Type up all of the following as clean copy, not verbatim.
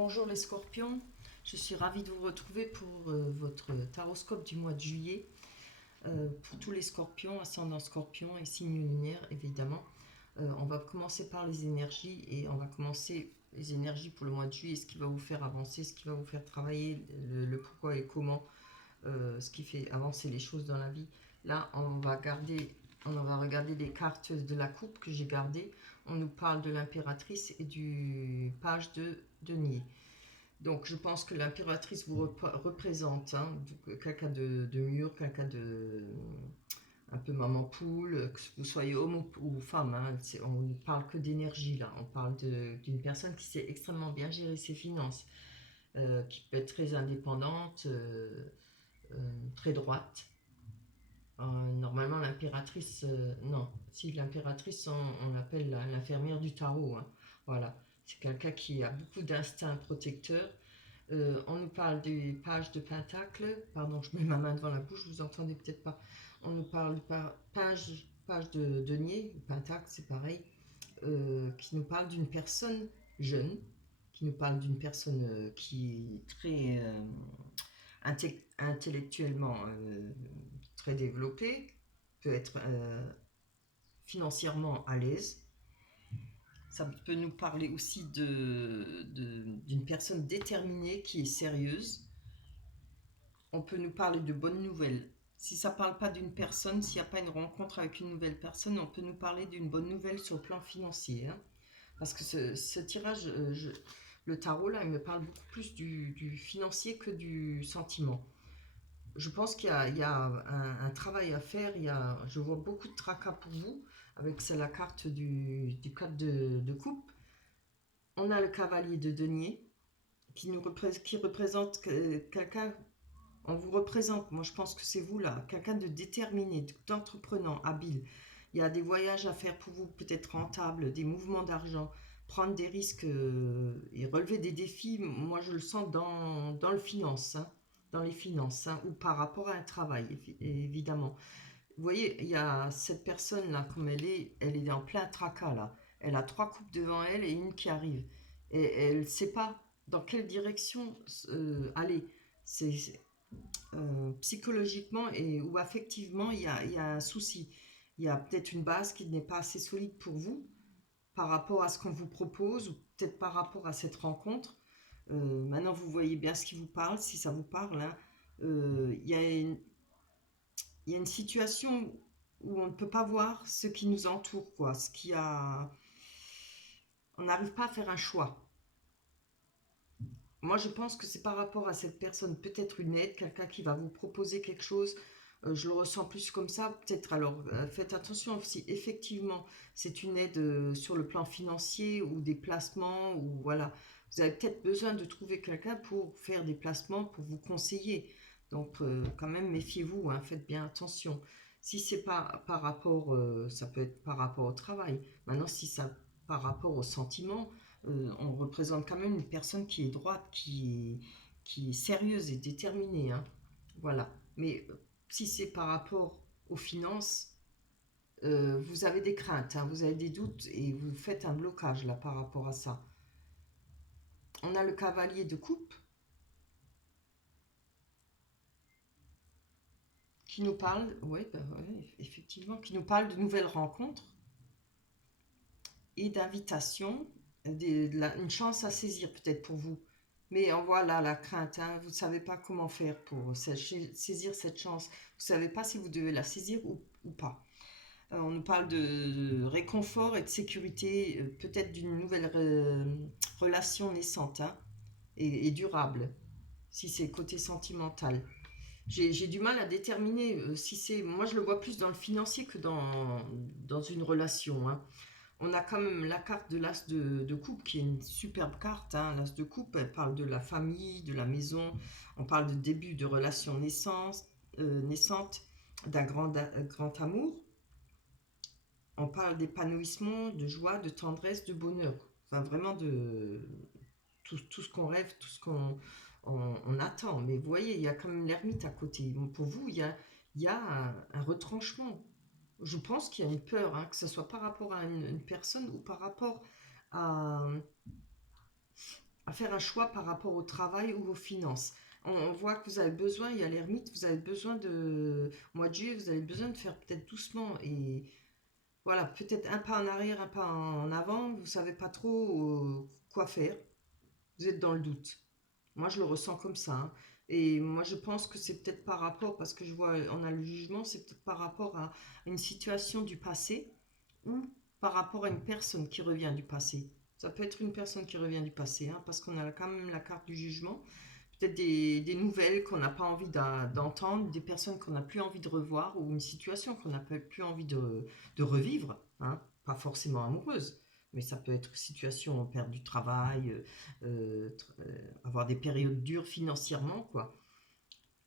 Bonjour les scorpions, je suis ravie de vous retrouver pour votre taroscope du mois de juillet. Pour tous les scorpions, ascendant scorpion et signe lunaire évidemment. On va commencer par les énergies et on va commencer les énergies pour le mois de juillet, ce qui va vous faire avancer, ce qui va vous faire travailler, le pourquoi et comment, ce qui fait avancer les choses dans la vie. Là, on va regarder les cartes de la coupe que j'ai gardées. On nous parle de l'impératrice et du page de denier. Donc, je pense que l'impératrice vous représente quelqu'un de mûr, quelqu'un de un peu maman poule, que vous soyez homme ou femme. On ne parle que d'énergie là. On parle d'une personne qui sait extrêmement bien gérer ses finances, qui peut être très indépendante, très droite. Normalement, l'impératrice, non, si l'impératrice, on l'appelle l'infirmière du tarot. Voilà, c'est quelqu'un qui a beaucoup d'instinct protecteur. On nous parle des pages de Pentacle. Pardon, je mets ma main devant la bouche, vous entendez peut-être pas. On nous parle de page de denier, Pentacle, c'est pareil, qui nous parle d'une personne jeune, qui nous parle d'une personne qui est très intellectuellement très développée, peut être financièrement à l'aise. Ça peut nous parler aussi d'une personne déterminée qui est sérieuse. On peut nous parler de bonnes nouvelles. Si ça ne parle pas d'une personne, s'il n'y a pas une rencontre avec une nouvelle personne, on peut nous parler d'une bonne nouvelle sur le plan financier. Parce que ce tirage, le tarot, là, il me parle beaucoup plus du financier que du sentiment. Je pense qu'il y a un travail à faire. Je vois beaucoup de tracas pour vous, avec c'est la carte du cadre de coupe. On a le cavalier de denier qui représente quelqu'un. On vous représente, moi je pense que c'est vous là, quelqu'un de déterminé, d'entreprenant, habile. Il y a des voyages à faire pour vous, peut-être rentables, des mouvements d'argent, prendre des risques et relever des défis. Moi je le sens dans le finance, dans les finances, ou par rapport à un travail, évidemment. Vous voyez, il y a cette personne là, comme elle est en plein tracas là. Elle a trois coupes devant elle et une qui arrive. Et elle ne sait pas dans quelle direction aller. C'est psychologiquement ou affectivement, il y a un souci. Il y a peut-être une base qui n'est pas assez solide pour vous par rapport à ce qu'on vous propose ou peut-être par rapport à cette rencontre. Maintenant, vous voyez bien ce qui vous parle, si ça vous parle. Il y a une situation où on ne peut pas voir ce qui nous entoure, quoi. On n'arrive pas à faire un choix. Moi, je pense que c'est par rapport à cette personne, peut-être une aide, quelqu'un qui va vous proposer quelque chose. Je le ressens plus comme ça. Peut-être, alors, faites attention si effectivement c'est une aide sur le plan financier ou des placements, ou voilà. Vous avez peut-être besoin de trouver quelqu'un pour faire des placements, pour vous conseiller. Donc, quand même, méfiez-vous, faites bien attention. Si c'est par rapport, ça peut être par rapport au travail. Maintenant, si ça par rapport au sentiment, on représente quand même une personne qui est droite, qui est sérieuse et déterminée. Voilà. Mais si c'est par rapport aux finances, vous avez des craintes, vous avez des doutes et vous faites un blocage là par rapport à ça. On a le cavalier de coupe qui nous parle, effectivement, qui nous parle de nouvelles rencontres et d'invitations, une chance à saisir peut-être pour vous. Mais on voit là la crainte, vous ne savez pas comment faire pour saisir cette chance. Vous ne savez pas si vous devez la saisir ou pas. On nous parle de réconfort et de sécurité, peut-être d'une nouvelle relation naissante et durable, si c'est côté sentimental. J'ai du mal à déterminer si c'est... Moi, je le vois plus dans le financier que dans une relation. On a quand même la carte de l'As de coupe qui est une superbe carte. L'As de coupe, elle parle de la famille, de la maison. On parle de début de relation naissante, d'un grand amour. On parle d'épanouissement, de joie, de tendresse, de bonheur. Enfin, vraiment de tout ce qu'on rêve, tout ce qu'on attend. Mais vous voyez, il y a quand même l'ermite à côté. Bon, pour vous, il y a un retranchement. Je pense qu'il y a une peur, que ce soit par rapport à une personne ou par rapport à, à faire un choix par rapport au travail ou aux finances. On voit que vous avez besoin, il y a l'ermite, vous avez besoin de, au mois de juillet, vous avez besoin de faire peut-être doucement et voilà, peut-être un pas en arrière, un pas en avant, vous savez pas trop quoi faire, vous êtes dans le doute. Moi, je le ressens comme ça, hein. Et moi, je pense que c'est peut-être par rapport, parce que je vois, on a le jugement, c'est peut-être par rapport à une situation du passé ou par rapport à une personne qui revient du passé. Ça peut être une personne qui revient du passé, hein, parce qu'on a quand même la carte du jugement. Peut-être des nouvelles qu'on n'a pas envie d'entendre, des personnes qu'on n'a plus envie de revoir, ou une situation qu'on n'a plus envie de revivre, hein, pas forcément amoureuse, mais ça peut être une situation, perdre du travail, avoir des périodes dures financièrement, quoi.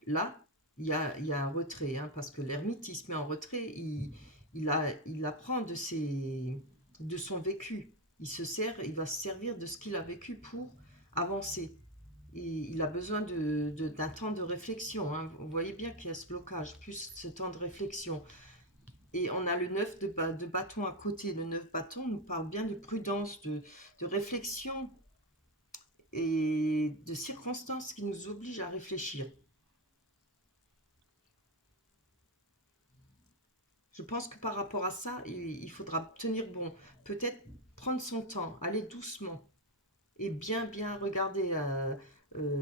Là, il y a un retrait, hein, parce que l'ermite, il se met en retrait, il apprend de son vécu. Il va se servir de ce qu'il a vécu pour avancer. Et il a besoin d'un temps de réflexion, hein. Vous voyez bien qu'il y a ce blocage, plus ce temps de réflexion. Et on a le 9 de bâton à côté. Le 9 bâton nous parle bien de prudence, de réflexion et de circonstances qui nous obligent à réfléchir. Je pense que par rapport à ça, il faudra tenir bon. Peut-être prendre son temps, aller doucement et bien regarder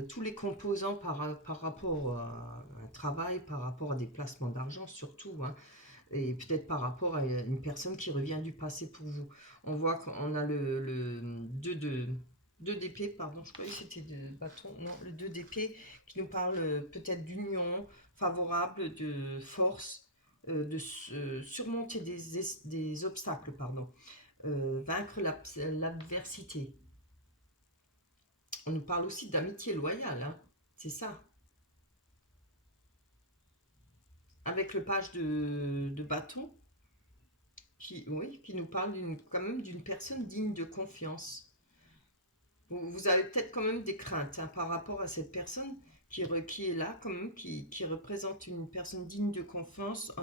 tous les composants par rapport à un travail, par rapport à des placements d'argent surtout, hein, et peut-être par rapport à une personne qui revient du passé pour vous. On voit qu'on a le 2 d'épée, pardon, je croyais que c'était de bâton, non, le 2 d'épée qui nous parle peut-être d'union favorable, de force, de surmonter des obstacles, pardon, vaincre l'adversité. On nous parle aussi d'amitié loyale, hein, c'est ça. Avec le page de bâton, oui, qui nous parle quand même d'une personne digne de confiance. Vous avez peut-être quand même des craintes, hein, par rapport à cette personne qui est là, quand même, qui représente une personne digne de confiance,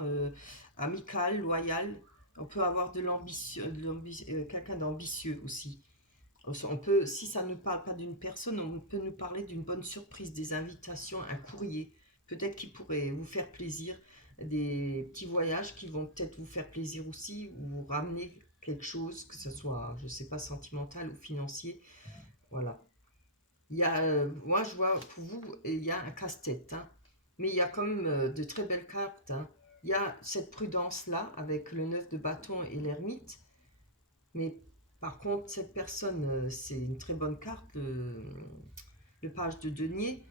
amicale, loyale. On peut avoir de l'ambition, quelqu'un d'ambitieux aussi. On peut, si ça ne parle pas d'une personne, on peut nous parler d'une bonne surprise, des invitations, un courrier, peut-être qui pourrait vous faire plaisir, des petits voyages qui vont peut-être vous faire plaisir aussi, ou vous ramener quelque chose, que ce soit, je ne sais pas, sentimental ou financier. Voilà. Il y a, moi, je vois pour vous, il y a un casse-tête, hein, mais il y a quand même de très belles cartes, hein. Il y a cette prudence-là avec le 9 de bâton et l'ermite, mais par contre, cette personne, c'est une très bonne carte, le page de denier.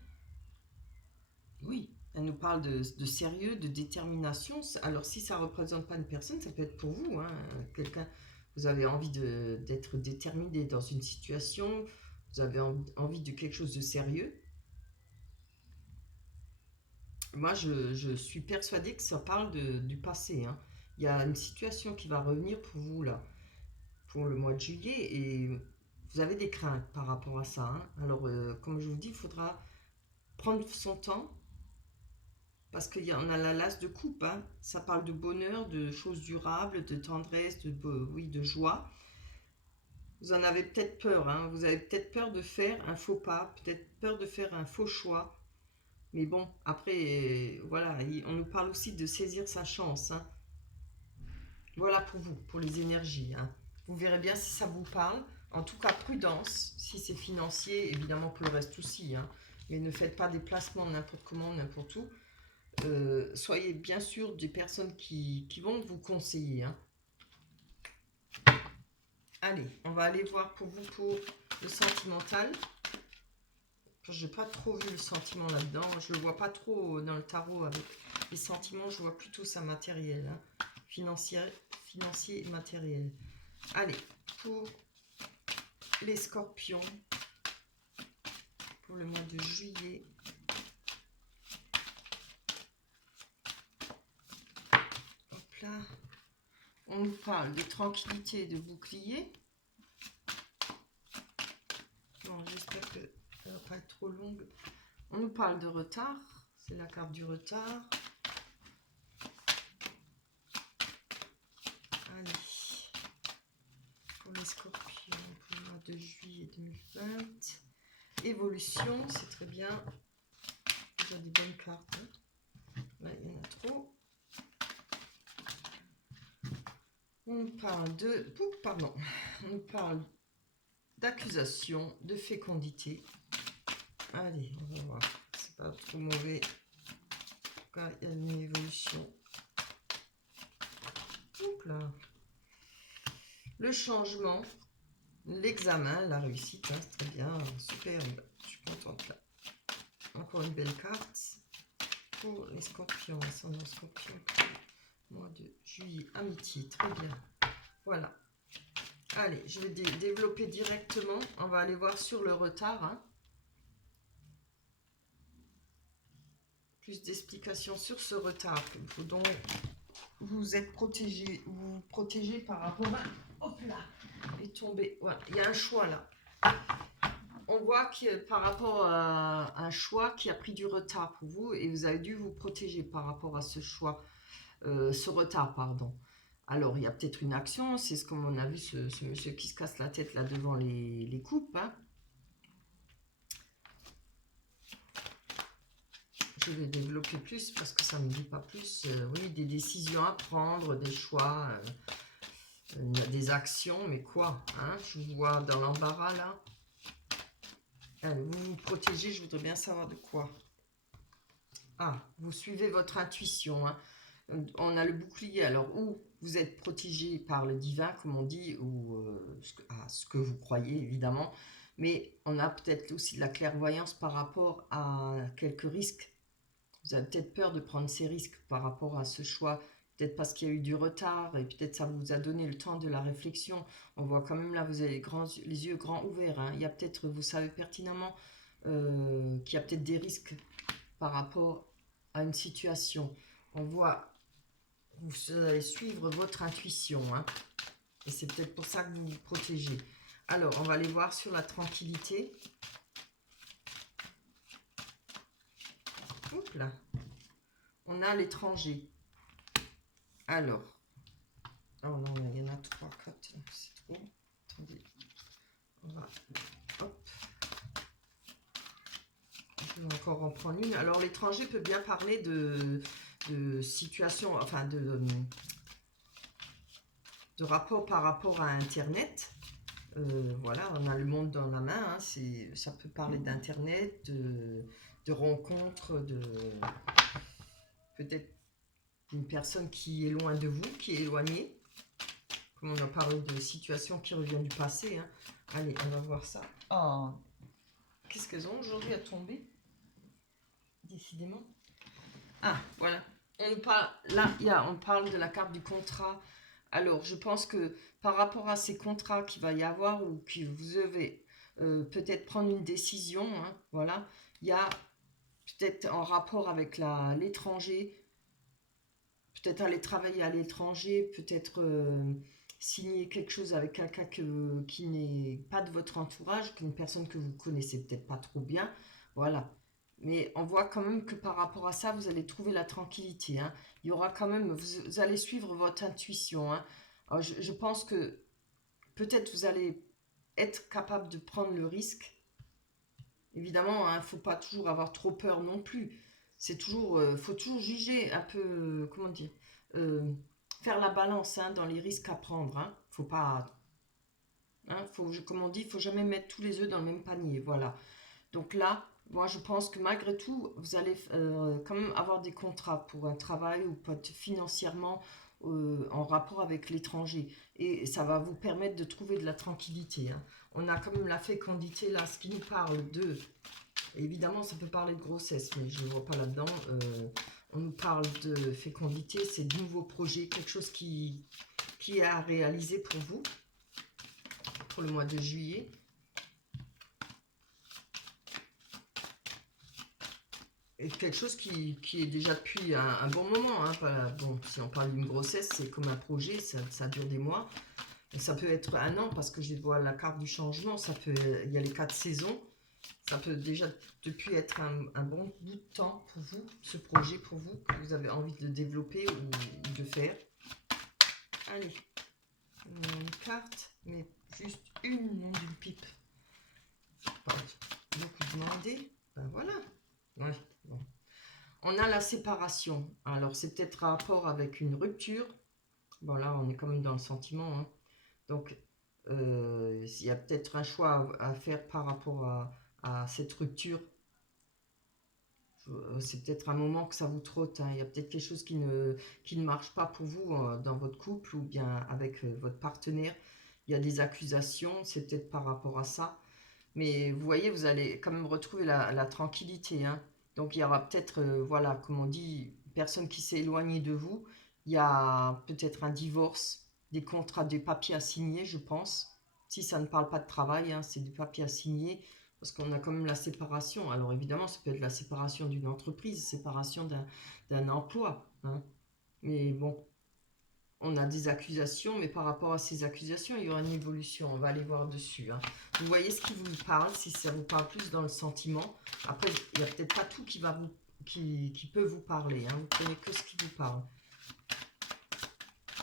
Oui, elle nous parle de sérieux, de détermination. Alors, si ça ne représente pas une personne, ça peut être pour vous, hein, quelqu'un, vous avez envie d'être déterminé dans une situation, vous avez envie de quelque chose de sérieux. Moi, je suis persuadée que ça parle du passé, hein. Il y a une situation qui va revenir pour vous, là, pour le mois de juillet, et vous avez des craintes par rapport à ça, hein. Alors, comme je vous dis, il faudra prendre son temps, parce qu'il y en a la lasse de coupe, hein. Ça parle de bonheur, de choses durables, de tendresse, oui, de joie. Vous en avez peut-être peur, hein. Vous avez peut-être peur de faire un faux pas, peut-être peur de faire un faux choix. Mais bon, après, voilà, on nous parle aussi de saisir sa chance, hein. Voilà pour vous, pour les énergies, hein. Vous verrez bien si ça vous parle. En tout cas, prudence, si c'est financier, évidemment pour le reste aussi, hein. Mais ne faites pas des placements n'importe comment, n'importe où. Soyez bien sûr des personnes qui vont vous conseiller, hein. Allez, on va aller voir pour vous pour le sentimental. Je n'ai pas trop vu le sentiment là-dedans. Je ne le vois pas trop dans le tarot avec les sentiments. Je vois plutôt ça matériel, hein. Financier et matériel. Allez, pour les scorpions, pour le mois de juillet. Hop là. On nous parle de tranquillité et de bouclier. Bon, j'espère que ça ne va pas être trop longue. On nous parle de retard. C'est la carte du retard. Allez. Pour les scorpions, pour le mois de juillet 2020. évolution, c'est très bien. Déjà des bonnes cartes. Hein. Là, il y en a trop. On parle de... Pardon. On parle d'accusation, de fécondité. Allez, on va voir. C'est pas trop mauvais. En tout cas, il y a une évolution. Hop là. Le changement, l'examen, la réussite, hein, c'est très bien, super, je suis contente là. Encore une belle carte pour les scorpions, ascendant scorpion, mois de juillet, amitié, très bien. Voilà. Allez, je vais développer directement, on va aller voir sur le retard. Hein. Plus d'explications sur ce retard. Il faut donc vous êtes protégé, vous protégez par rapport à... Hop là, il est tombé. Voilà, il y a un choix là. On voit que par rapport à un choix qui a pris du retard pour vous et vous avez dû vous protéger par rapport à ce choix, ce retard, pardon. Alors, il y a peut-être une action, c'est ce qu'on a vu, ce monsieur qui se casse la tête là devant les coupes. Hein. Je vais développer plus parce que ça ne me dit pas plus. Oui, des décisions à prendre, des choix, des actions, mais quoi hein. Je vous vois dans l'embarras là. Vous vous protégez, je voudrais bien savoir de quoi. Ah, vous suivez votre intuition. Hein. On a le bouclier, alors où vous êtes protégé par le divin, comme on dit, ou ce que vous croyez, évidemment. Mais on a peut-être aussi de la clairvoyance par rapport à quelques risques. Vous avez peut-être peur de prendre ces risques par rapport à ce choix. Peut-être parce qu'il y a eu du retard et peut-être ça vous a donné le temps de la réflexion. On voit quand même là, vous avez les yeux grands ouverts. Hein. Il y a peut-être, vous savez pertinemment qu'il y a peut-être des risques par rapport à une situation. On voit, vous allez suivre votre intuition. Hein. Et c'est peut-être pour ça que vous vous protégez. Alors, on va aller voir sur la tranquillité. Hop là. On a l'étranger. Alors, oh non, il y en a 3, 4, c'est trop. Attendez, on va, hop. Je vais encore en prendre une. Alors, l'étranger peut bien parler de situation, enfin de rapport par rapport à Internet. Voilà, on a le monde dans la main. Hein, ça peut parler d'Internet, de rencontres, de peut-être une personne qui est loin de vous, qui est éloignée. Comme on a parlé de situations qui reviennent du passé. Hein. Allez, on va voir ça. Oh, qu'est-ce qu'elles ont aujourd'hui à tomber? Décidément. Ah, voilà. On parle, là, on parle de la carte du contrat. Alors, je pense que par rapport à ces contrats qu'il va y avoir ou que vous devez peut-être prendre une décision, hein, voilà, il y a peut-être en rapport avec l'étranger, peut-être aller travailler à l'étranger, peut-être signer quelque chose avec quelqu'un qui n'est pas de votre entourage, qu'une personne que vous connaissez peut-être pas trop bien, voilà. Mais on voit quand même que par rapport à ça, vous allez trouver la tranquillité. Hein. Il y aura quand même, vous allez suivre votre intuition. Hein. Alors, je pense que peut-être vous allez être capable de prendre le risque. Évidemment, il ne faut pas toujours avoir trop peur non plus. C'est toujours, faut toujours juger un peu, comment dire, faire la balance hein, dans les risques à prendre. Hein. Faut pas, hein, comme on dit, il faut jamais mettre tous les œufs dans le même panier. Voilà. Donc là, moi je pense que malgré tout, vous allez quand même avoir des contrats pour un travail ou peut-être financièrement en rapport avec l'étranger. Et ça va vous permettre de trouver de la tranquillité. Hein. On a quand même la fécondité là, ce qui nous parle de... Évidemment, ça peut parler de grossesse, mais je ne vois pas là-dedans. On nous parle de fécondité, c'est de nouveaux projets, quelque chose qui est à réaliser pour vous, pour le mois de juillet. Et quelque chose qui est déjà depuis un bon moment. Hein, bon, si on parle d'une grossesse, c'est comme un projet, ça dure des mois. Et ça peut être un an, parce que je vois la carte du changement, il y a les 4 saisons. Ça peut déjà depuis être un bon bout de temps pour vous, ce projet pour vous, que vous avez envie de développer ou de faire. Allez, une carte, mais juste une, non d'une pipe. Beaucoup demandé. Ben voilà. Ouais, bon. On a la séparation. Alors, c'est peut-être rapport avec une rupture. Bon, là, on est quand même dans le sentiment. Hein. Donc, il y a peut-être un choix à faire par rapport à cette rupture. C'est peut-être un moment que ça vous trotte. Hein. Il y a peut-être quelque chose qui ne marche pas pour vous dans votre couple ou bien avec votre partenaire. Il y a des accusations, c'est peut-être par rapport à ça. Mais vous voyez, vous allez quand même retrouver la tranquillité. Hein. Donc il y aura peut-être, voilà, comme on dit, une personne qui s'est éloignée de vous. Il y a peut-être un divorce, des contrats, des papiers à signer, je pense. Si ça ne parle pas de travail, hein, c'est des papiers à signer. Parce qu'on a quand même la séparation. Alors évidemment, ça peut être la séparation d'une entreprise, séparation d'un emploi. Hein. Mais bon, on a des accusations, mais par rapport à ces accusations, il y aura une évolution. On va aller voir dessus. Hein. Vous voyez ce qui vous parle, si ça vous parle plus dans le sentiment. Après, il n'y a peut-être pas tout qui peut vous parler. Hein. Vous prenez que ce qui vous parle.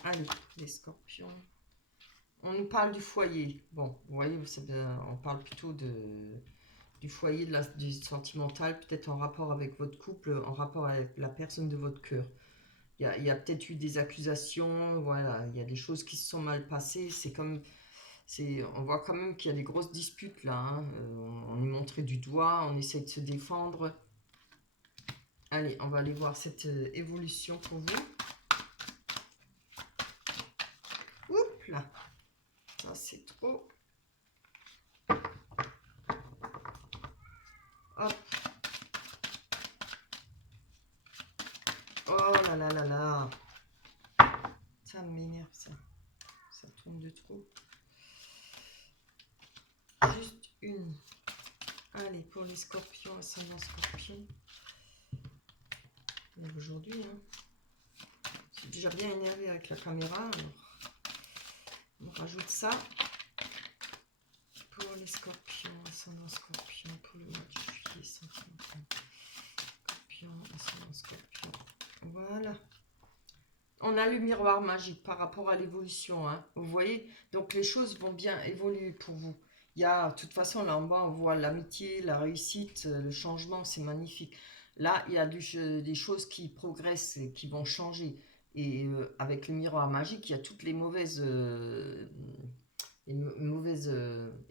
Allez, les scorpions. On nous parle du foyer. Bon, vous voyez, on parle plutôt du foyer, du sentimental, peut-être en rapport avec votre couple, en rapport avec la personne de votre cœur. Il y a peut-être eu des accusations, voilà, il y a des choses qui se sont mal passées. On voit quand même qu'il y a des grosses disputes là. Hein. On est montré du doigt, on essaie de se défendre. Allez, on va aller voir cette évolution pour vous. Oups là, ça c'est trop. Hop. Oh là là là là. Ça m'énerve ça. Ça tourne de trop. Juste une. Allez, pour les scorpions, ascendant scorpion. Aujourd'hui, hein. Je suis déjà bien énervé avec la caméra. Alors, on rajoute ça. Pour les scorpions, ascendant scorpion, pour le mois de juillet, sentimental. Scorpion, ascendant scorpion. Voilà. On a le miroir magique par rapport à l'évolution. Hein. Vous voyez, donc les choses vont bien évoluer pour vous. Il y a, de toute façon, là en bas, on voit l'amitié, la réussite, le changement, c'est magnifique. Là, il y a des choses qui progressent et qui vont changer. Et avec le miroir magique, il y a toutes les mauvaises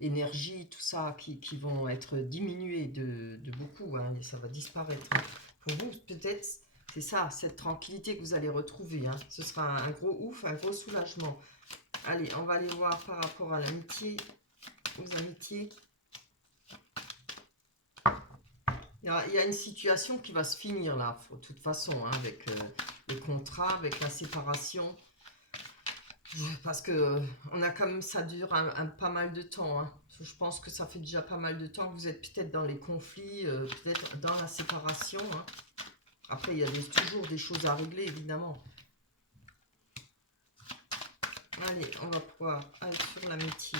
énergies, tout ça, qui vont être diminuées de beaucoup. Hein, et ça va disparaître. Pour vous, peut-être, c'est ça, cette tranquillité que vous allez retrouver. Hein. Ce sera un gros ouf, un gros soulagement. Allez, on va aller voir par rapport à l'amitié, aux amitiés. Il y a une situation qui va se finir là, de toute façon, hein, avec les contrats, avec la séparation. Parce que on a quand même, ça dure pas mal de temps. Hein. Je pense que ça fait déjà pas mal de temps que vous êtes peut-être dans les conflits, peut-être dans la séparation. Hein. Après, il y a toujours des choses à régler, évidemment. Allez, on va pouvoir aller sur l'amitié.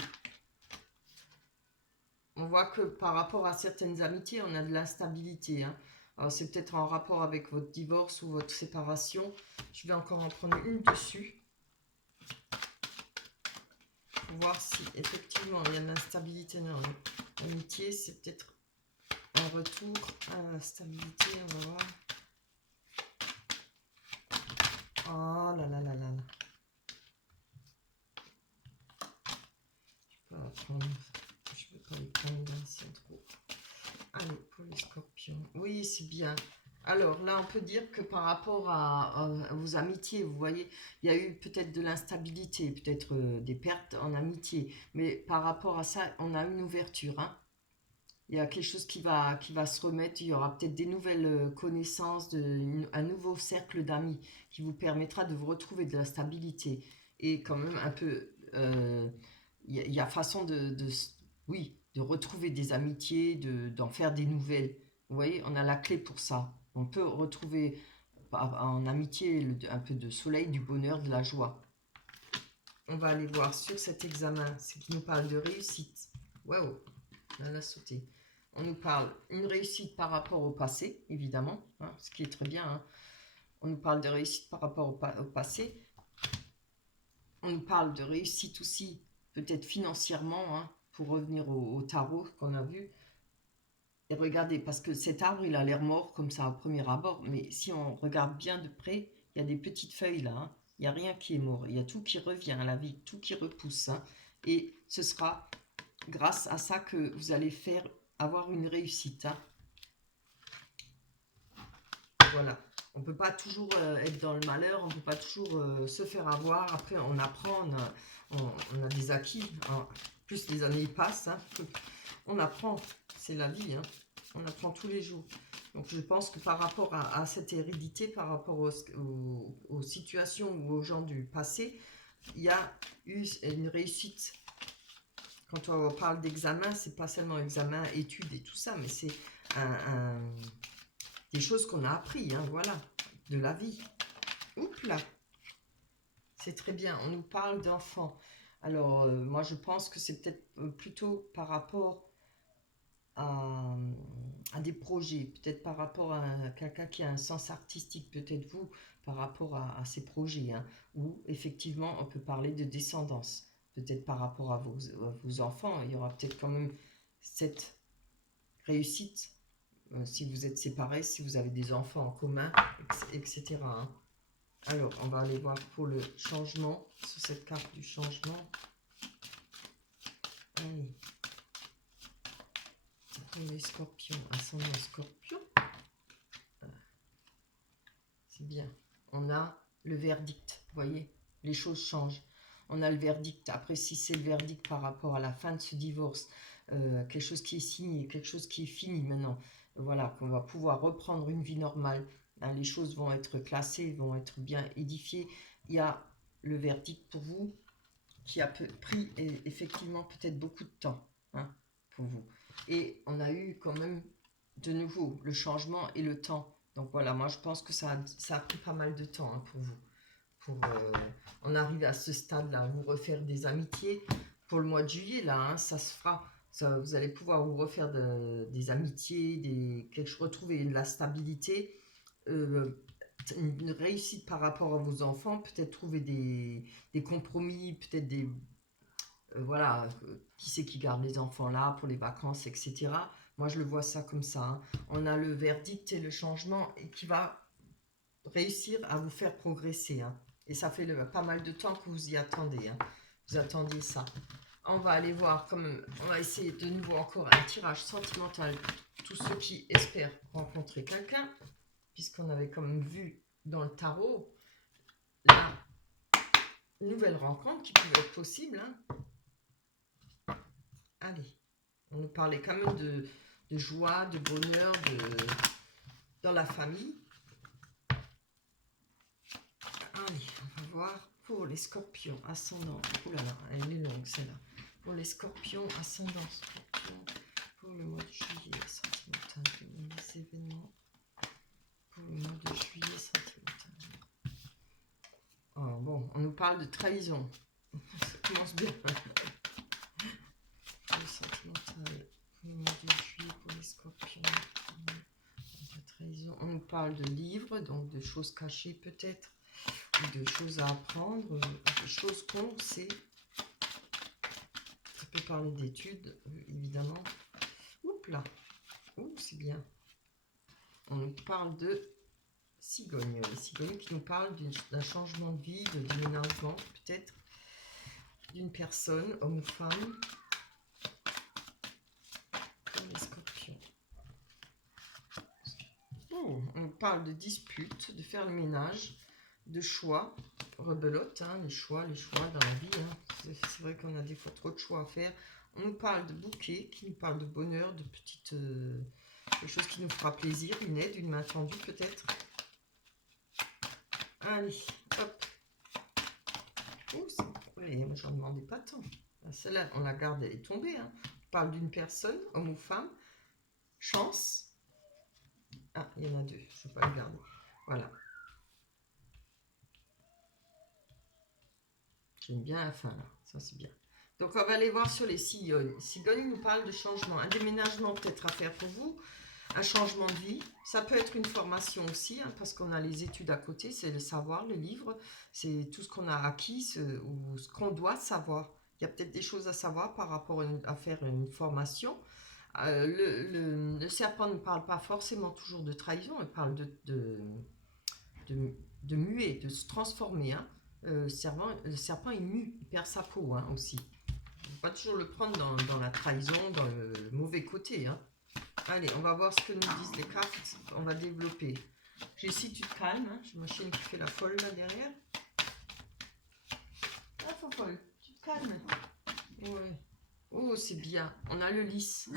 On voit que par rapport à certaines amitiés, on a de l'instabilité. Hein. Alors, c'est peut-être en rapport avec votre divorce ou votre séparation. Je vais encore en prendre une dessus. Pour voir si effectivement il y a de l'instabilité dans l'amitié. C'est peut-être un retour à la stabilité. On va voir. Oh là là là là. Je peux apprendre. Je ne peux pas les prendre là, c'est trop. Allez, pour les scorpions. Oui, c'est bien. Alors là, on peut dire que par rapport à vos amitiés, vous voyez, il y a eu peut-être de l'instabilité, peut-être des pertes en amitié. Mais par rapport à ça, on a une ouverture. Hein. Il y a quelque chose qui va se remettre. Il y aura peut-être des nouvelles connaissances, un nouveau cercle d'amis qui vous permettra de vous retrouver de la stabilité. Et quand même un peu... il y a façon oui, de retrouver des amitiés, d'en faire des nouvelles. Vous voyez, on a la clé pour ça. On peut retrouver en amitié un peu de soleil, du bonheur, de la joie. On va aller voir sur cet examen ce qui nous parle de réussite. Waouh, on a sauté. On nous parle une réussite par rapport au passé, évidemment, hein, ce qui est très bien. Hein. On nous parle de réussite par rapport au passé. On nous parle de réussite aussi, peut-être financièrement, hein, pour revenir au tarot qu'on a vu. Et regardez, parce que cet arbre, il a l'air mort comme ça au premier abord, mais si on regarde bien de près, il y a des petites feuilles là, hein. Il n'y a rien qui est mort, il y a tout qui revient à la vie, tout qui repousse, hein. Et ce sera grâce à ça que vous allez avoir une réussite, hein. Voilà. On ne peut pas toujours être dans le malheur, on ne peut pas toujours se faire avoir. Après, on apprend, on a des acquis, hein. Plus les années passent, hein, on apprend, c'est la vie, hein. On apprend tous les jours. Donc je pense que par rapport à cette hérédité, par rapport aux situations ou aux gens du passé, il y a eu une réussite. Quand on parle d'examen, c'est pas seulement examen, études et tout ça, mais c'est des choses qu'on a appris, hein, voilà, de la vie. Oups là, c'est très bien. On nous parle d'enfants. Alors moi je pense que c'est peut-être plutôt par rapport à des projets, peut-être par rapport à quelqu'un qui a un sens artistique, peut-être vous, par rapport à ces projets, hein, où effectivement on peut parler de descendance, peut-être par rapport à vos enfants, il y aura peut-être quand même cette réussite, si vous êtes séparés, si vous avez des enfants en commun, etc., hein. Alors, on va aller voir pour le changement, sur cette carte du changement. Allez. Pour les scorpions, ascendant scorpion. C'est bien. On a le verdict, vous voyez, les choses changent. On a le verdict. Après, si c'est le verdict par rapport à la fin de ce divorce, quelque chose qui est signé, quelque chose qui est fini maintenant, voilà, qu'on va pouvoir reprendre une vie normale, hein, les choses vont être classées, vont être bien édifiées. Il y a le verdict pour vous qui a pris effectivement peut-être beaucoup de temps, hein, pour vous. Et on a eu quand même de nouveau le changement et le temps. Donc voilà, moi je pense que ça a pris pas mal de temps, hein, pour vous. Pour en arriver à ce stade-là, vous refaire des amitiés. Pour le mois de juillet, là, hein, ça se fera. Ça, vous allez pouvoir vous refaire des amitiés, retrouver de la stabilité. Une réussite par rapport à vos enfants, peut-être trouver des compromis, peut-être des... voilà, qui c'est qui garde les enfants là pour les vacances, etc. Moi, je le vois ça comme ça, hein. On a le verdict et le changement et qui va réussir à vous faire progresser, hein. Et ça fait pas mal de temps que vous y attendez, hein. Vous attendiez ça. On va aller voir, on va essayer de nouveau encore un tirage sentimental pour tous ceux qui espèrent rencontrer quelqu'un, puisqu'on avait quand même vu dans le tarot la nouvelle rencontre qui pouvait être possible, hein. Allez, on nous parlait quand même de joie, de bonheur, dans la famille. Allez, on va voir pour les scorpions ascendant. Oh là là, elle est longue celle-là. Pour les scorpions ascendant scorpion, pour le mois de juillet sentimental, les événements. Pour le mois de juillet sentimental. Oh, bon, on nous parle de trahison. Ça commence bien. Le sentimental, pour le mois de juillet, pour les scorpions. De trahison. On nous parle de livres, donc de choses cachées peut-être, ou de choses à apprendre, des choses qu'on sait. Ça peut parler d'études, évidemment. Oups là. Ouh, c'est bien. On nous parle de cigogne. Les cigognes qui nous parlent d'un changement de vie, de déménagement, peut-être, d'une personne, homme ou femme. Pour les scorpions. Oh, on nous parle de dispute, de faire le ménage, de choix, rebelote, hein, les choix dans la vie, hein. C'est vrai qu'on a des fois trop de choix à faire. On nous parle de bouquet, qui nous parle de bonheur, de petites... quelque chose qui nous fera plaisir, une aide, une main tendue peut-être. Allez, hop. Ouh, j'en demandais pas tant. Celle-là, on la garde, elle est tombée, hein. On parle d'une personne, homme ou femme. Chance. Ah, il y en a deux, je ne vais pas le garder. Voilà. J'aime bien la fin, là. Ça, c'est bien. Donc, on va aller voir sur les cigognes. Cigognes nous parlent de changement. Un déménagement peut-être à faire pour vous. Un changement de vie. Ça peut être une formation aussi, hein, parce qu'on a les études à côté. C'est le savoir, le livre. C'est tout ce qu'on a acquis ou ce qu'on doit savoir. Il y a peut-être des choses à savoir par rapport à faire une formation. Le serpent ne parle pas forcément toujours de trahison, il parle de muer, de se transformer. Hein. Le serpent, il mue, il perd sa peau hein, aussi. Il ne faut pas toujours le prendre dans la trahison, dans le mauvais côté. Hein. Allez, on va voir ce que nous disent les cartes. On va développer. Jessie, tu te calmes. Hein. J'ai ma chienne qui fait la folle là derrière. Ah, folle, tu te calmes. Ouais. Oh, c'est bien. On a le lys.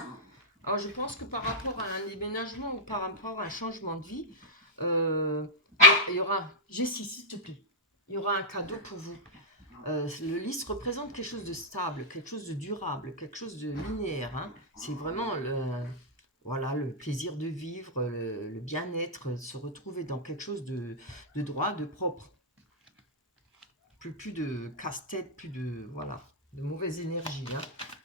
Alors, je pense que par rapport à un déménagement ou par rapport à un changement de vie, il y aura... Jessie, s'il te plaît. Il y aura un cadeau pour vous. Le lys représente quelque chose de stable, quelque chose de durable, quelque chose de linéaire. Hein. C'est vraiment le plaisir de vivre, le bien-être, se retrouver dans quelque chose de droit, de propre. Plus de casse-tête, plus de mauvaise énergie. Hein.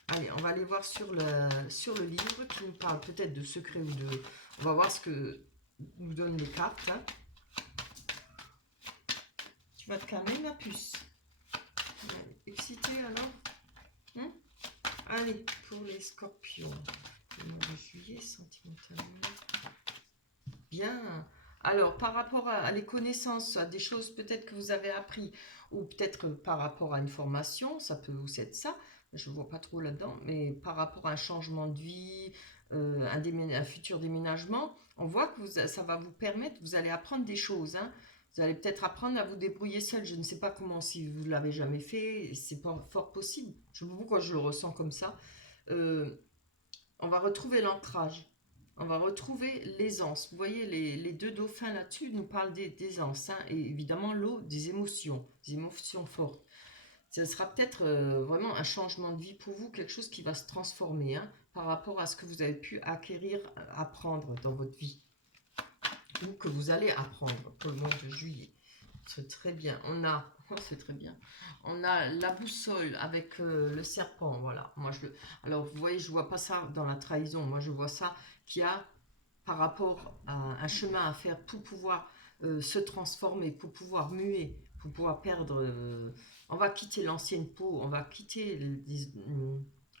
Allez, on va aller voir sur le livre qui nous parle peut-être de secrets ou de... On va voir ce que nous donnent les cartes. Hein. Tu vas te calmer, ma puce. Excitée alors Allez, pour les scorpions. Le mois de juillet, sentimentalement. Bien. Alors, par rapport à les connaissances, à des choses peut-être que vous avez appris, ou peut-être par rapport à une formation, ça peut aussi être ça, je ne vois pas trop là-dedans, mais par rapport à un changement de vie, un futur déménagement, on voit que ça va vous permettre, vous allez apprendre des choses. Hein. Vous allez peut-être apprendre à vous débrouiller seul. Je ne sais pas comment, si vous ne l'avez jamais fait, c'est fort possible. Je ne sais pas pourquoi je le ressens comme ça. On va retrouver l'ancrage. On va retrouver l'aisance. Vous voyez, les deux dauphins là-dessus nous parlent d'aisance. Hein, et évidemment, l'eau, des émotions fortes. Ce sera peut-être vraiment un changement de vie pour vous, quelque chose qui va se transformer hein, par rapport à ce que vous avez pu acquérir, apprendre dans votre vie. Ou que vous allez apprendre pour le mois de juillet. C'est très bien. C'est très bien. On a la boussole avec le serpent, voilà. Alors, vous voyez, je vois pas ça dans la trahison. Moi, je vois ça qu'il y a par rapport à un chemin à faire pour pouvoir se transformer, pour pouvoir muer, pour pouvoir perdre... on va quitter l'ancienne peau, on va quitter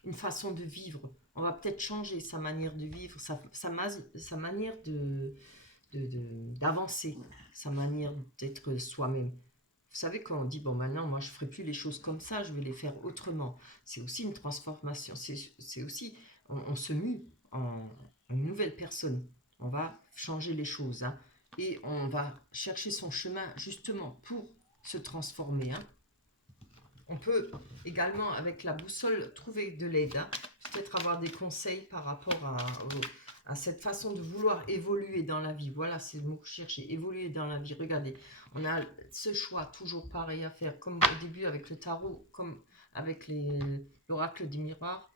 une façon de vivre. On va peut-être changer sa manière de vivre, sa manière d'avancer, sa manière d'être soi-même. Vous savez, quand on dit, bon, maintenant, moi, je ne ferai plus les choses comme ça, je vais les faire autrement. C'est aussi une transformation. C'est aussi, on se mue en une nouvelle personne. On va changer les choses. Hein, et on va chercher son chemin, justement, pour se transformer. Hein. On peut également, avec la boussole, trouver de l'aide. Hein, peut-être avoir des conseils par rapport à cette façon de vouloir évoluer dans la vie. Voilà, c'est le mot que je cherchais, évoluer dans la vie. Regardez, on a ce choix toujours pareil à faire, comme au début avec le tarot, comme avec l'oracle des miroirs.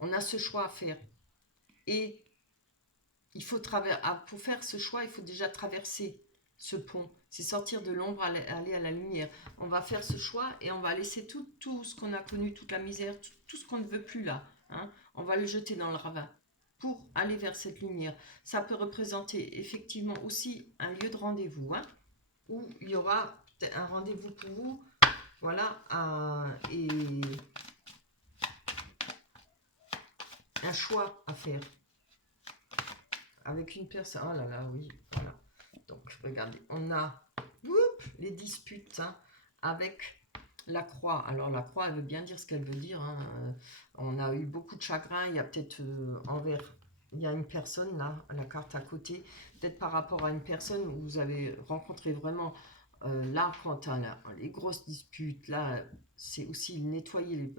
On a ce choix à faire. Et il faut pour faire ce choix, il faut déjà traverser ce pont. C'est sortir de l'ombre, aller à la lumière. On va faire ce choix et on va laisser tout ce qu'on a connu, toute la misère, tout ce qu'on ne veut plus là. Hein, on va le jeter dans le ravin pour aller vers cette lumière. Ça peut représenter effectivement aussi un lieu de rendez-vous, hein, où il y aura un rendez-vous pour vous, voilà, et un choix à faire avec une personne. Oh là là, oui, voilà. Donc, regardez, on a les disputes hein, avec la croix. Alors, la croix, elle veut bien dire ce qu'elle veut dire. Hein. On a eu beaucoup de chagrin. Il y a peut-être il y a une personne là, la carte à côté, peut-être par rapport à une personne où vous avez rencontré vraiment, là, quand les grosses disputes, là, c'est aussi nettoyer,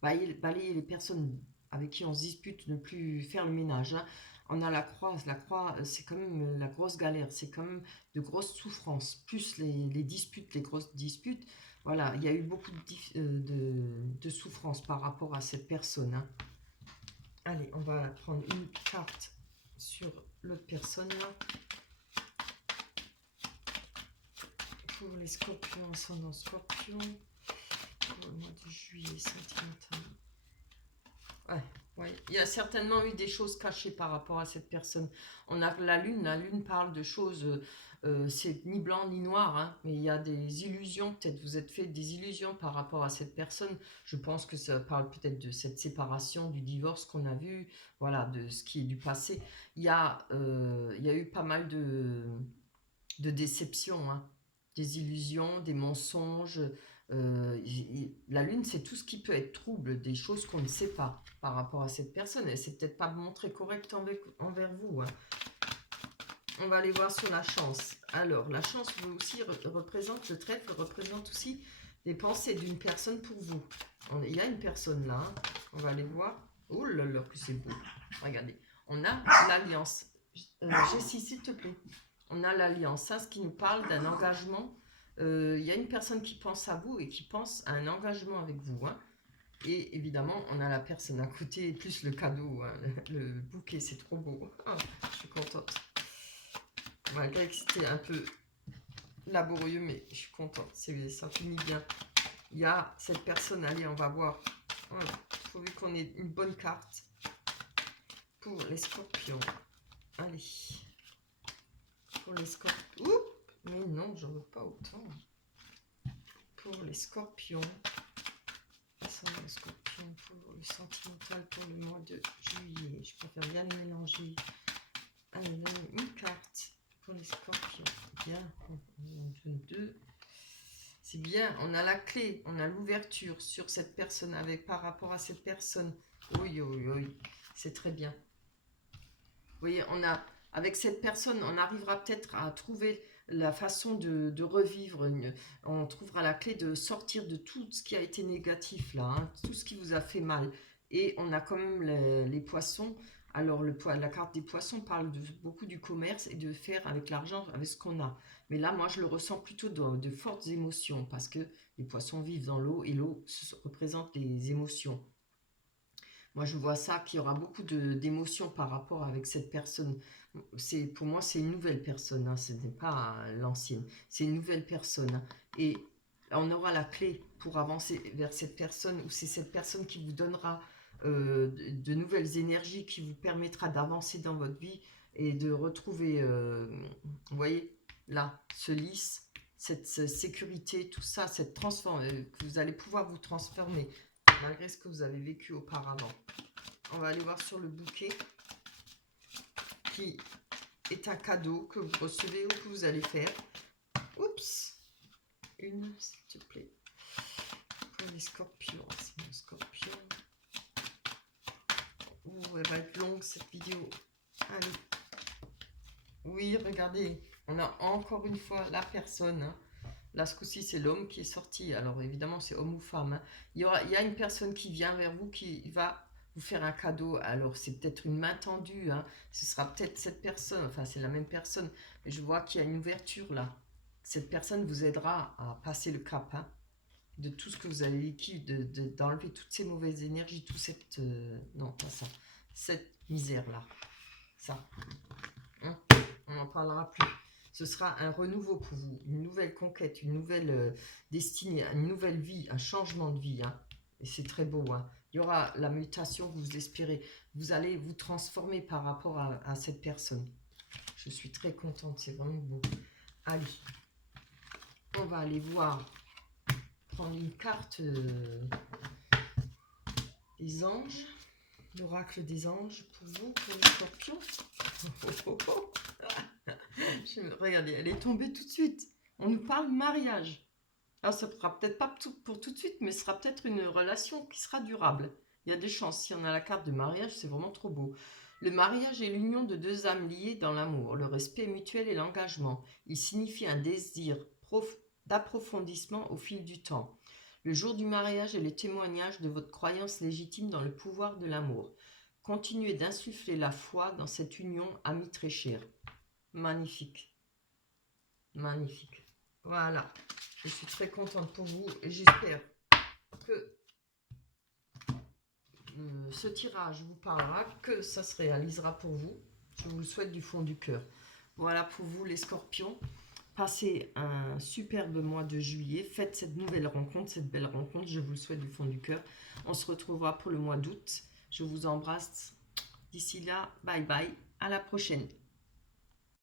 balayer les personnes avec qui on se dispute, ne plus faire le ménage. Hein. On a la croix, c'est quand même la grosse galère, c'est quand même de grosses souffrances, plus les disputes, les grosses disputes. Voilà, il y a eu beaucoup de souffrances par rapport à cette personne. Hein. Allez, on va prendre une carte sur l'autre personne là. Pour les scorpions, ascendant scorpion, pour le mois de juillet, sentimental. Ouais, ouais. Il y a certainement eu des choses cachées par rapport à cette personne. On a la lune parle de choses, c'est ni blanc ni noir, hein, mais il y a des illusions, peut-être vous êtes fait des illusions par rapport à cette personne. Je pense que ça parle peut-être de cette séparation, du divorce qu'on a vu, voilà, de ce qui est du passé. Il y a eu pas mal de déceptions, hein, des illusions, des mensonges. La lune, c'est tout ce qui peut être trouble, des choses qu'on ne sait pas par rapport à cette personne. Elle s'est peut-être pas montrée correcte envers vous, hein. On va aller voir sur la chance. Alors, la chance vous aussi représente, le trèfle représente aussi les pensées d'une personne pour vous. Il y a une personne là, hein. On va aller voir. Oh là là, que c'est beau. Regardez, on a l'alliance. Jessie, s'il te plaît. On a l'alliance, ça, ce qui nous parle d'un engagement. Il y a une personne qui pense à vous et qui pense à un engagement avec vous, hein. Et évidemment, on a la personne à côté, plus le cadeau, hein, le bouquet, c'est trop beau. Oh, je suis contente. Malgré que c'était un peu laborieux, mais je suis contente, ça finit bien. Il y a cette personne, allez, on va voir. Voilà. Il faut qu'on ait une bonne carte pour les scorpions. Allez. Pour les scorpions. Oups, mais non, j'en veux pas autant. Pour les scorpions. Les scorpions pour le sentimental pour le mois de juillet. Je préfère bien les mélanger. Allez, donnez une carte pour les scorpions. Bien, on donne deux. C'est bien, on a la clé, on a l'ouverture sur cette personne avec par rapport à cette personne. Oui, oui, oui, c'est très bien. Vous voyez, avec cette personne, on arrivera peut-être à trouver la façon de revivre. On trouvera la clé de sortir de tout ce qui a été négatif là, hein, tout ce qui vous a fait mal. Et on a quand même les poissons. Alors, la carte des poissons parle beaucoup du commerce et de faire avec l'argent, avec ce qu'on a. Mais là, moi, je le ressens plutôt de fortes émotions parce que les poissons vivent dans l'eau et l'eau représente les émotions. Moi, je vois ça, qu'il y aura beaucoup d'émotions par rapport avec cette personne. Pour moi, c'est une nouvelle personne, hein, ce n'est pas l'ancienne. C'est une nouvelle personne, hein. Et on aura la clé pour avancer vers cette personne, ou c'est cette personne qui vous donnera de nouvelles énergies, qui vous permettra d'avancer dans votre vie et de retrouver, vous voyez, là, ce lys, cette sécurité, tout ça, cette que vous allez pouvoir vous transformer malgré ce que vous avez vécu auparavant. On va aller voir sur le bouquet qui est un cadeau que vous recevez ou que vous allez faire. Oups, une s'il te plaît. Pour les scorpions, c'est mon scorpion. Ouh, elle va être longue cette vidéo. Allez. Oui, regardez, on a encore une fois la personne, hein. Là, ce coup-ci, c'est l'homme qui est sorti. Alors, évidemment, c'est homme ou femme, hein. Il y a une personne qui vient vers vous, qui va vous faire un cadeau. Alors, c'est peut-être une main tendue, hein. Ce sera peut-être cette personne. Enfin, c'est la même personne. Mais je vois qu'il y a une ouverture, là. Cette personne vous aidera à passer le cap, hein, de tout ce que vous avez vécu, d'enlever toutes ces mauvaises énergies, toute cette... non, pas ça. Cette misère-là. Ça. Hein, on n'en parlera plus. Ce sera un renouveau pour vous, une nouvelle conquête, une nouvelle destinée, une nouvelle vie, un changement de vie, hein. Et c'est très beau, hein. Il y aura la mutation que vous espérez. Vous allez vous transformer par rapport à cette personne. Je suis très contente, c'est vraiment beau. Allez, on va aller voir, prendre une carte des anges, l'oracle des anges pour vous, pour les scorpions. Regardez, elle est tombée tout de suite. On nous parle mariage. Alors, ça ne sera peut-être pas pour tout de suite, mais ce sera peut-être une relation qui sera durable. Il y a des chances. Si on a la carte de mariage, c'est vraiment trop beau. Le mariage est l'union de deux âmes liées dans l'amour, le respect mutuel et l'engagement. Il signifie un désir d'approfondissement au fil du temps. Le jour du mariage est le témoignage de votre croyance légitime dans le pouvoir de l'amour. Continuez d'insuffler la foi dans cette union, amie très chère. Magnifique. Magnifique. Voilà. Je suis très contente pour vous et j'espère que ce tirage vous parlera, que ça se réalisera pour vous. Je vous le souhaite du fond du cœur. Voilà pour vous les scorpions. Passez un superbe mois de juillet. Faites cette nouvelle rencontre, cette belle rencontre. Je vous le souhaite du fond du cœur. On se retrouvera pour le mois d'août. Je vous embrasse. D'ici là, bye bye. À la prochaine.